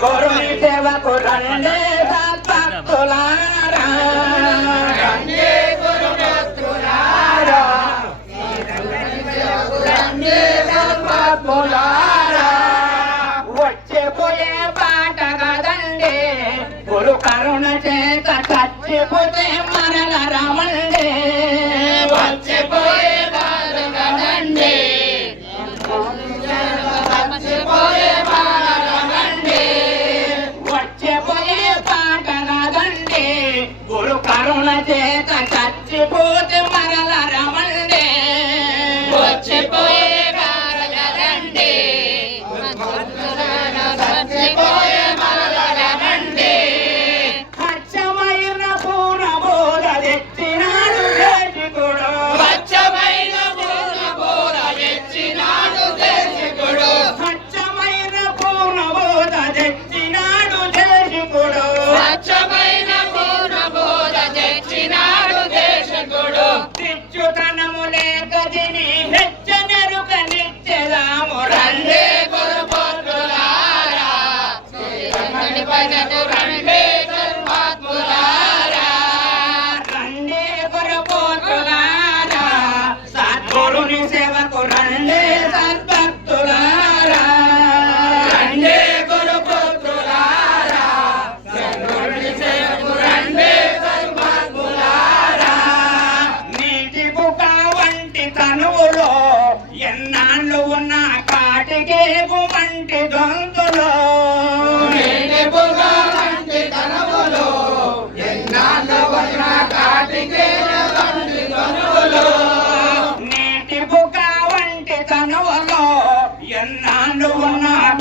కొరుని సేవకు రండే భక్తులారా వచ్చే పోయే మరల రమణ Your boy. নিয়েছে না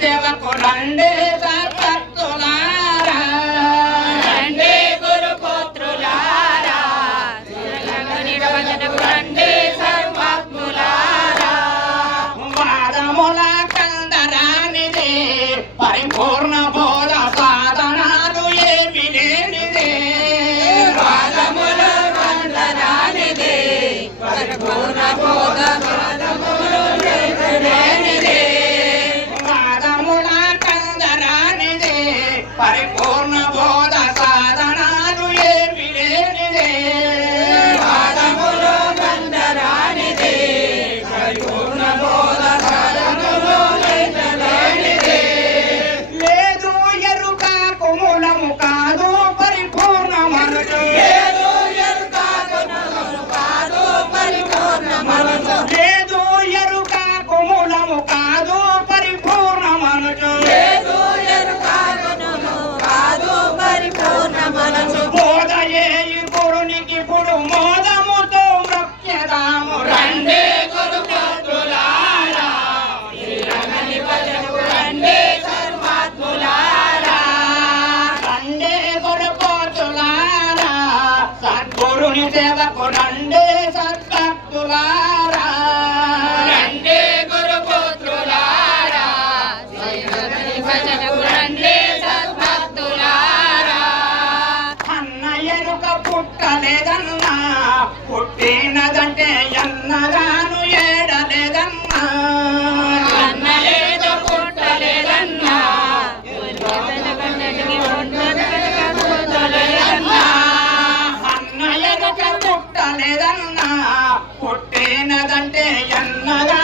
సేవకు రండి సత్తులారా రండి గురుపుత్రులారా రండి పరిపూర్ణ సేవకు రండే సద్భక్తులారా రండే గురుపుత్రులారా భజనకు రండే సద్భక్తులారా అన్న ఎరుక పుట్టలేదన్నా పుట్టినదంటే ఎన్నగాను ఎదన్నా పుట్టేనదంటే ఎన్నగా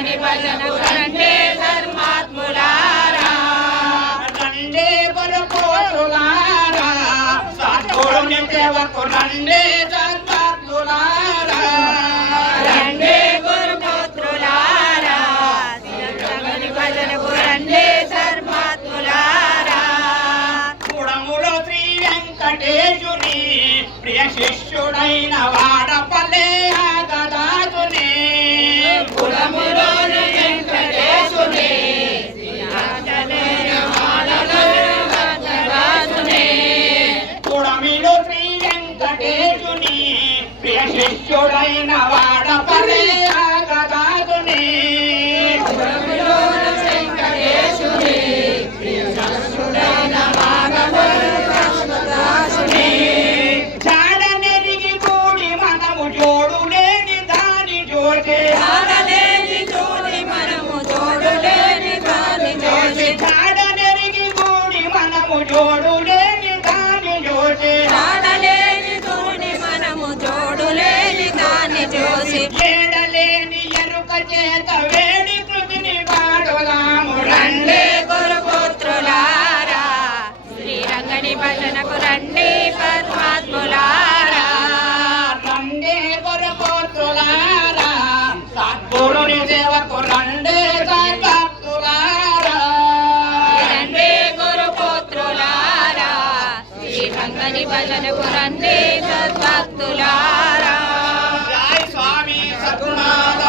అతని భజనకులంటే ధర్మాత్ములారా. రండే పొరపోతులారా శిష్యుడైన వాడా శిష్యుడైన వాడపరే అతని భజనకు రందే సద్భక్తులారా స్వామి సద్గుణాథ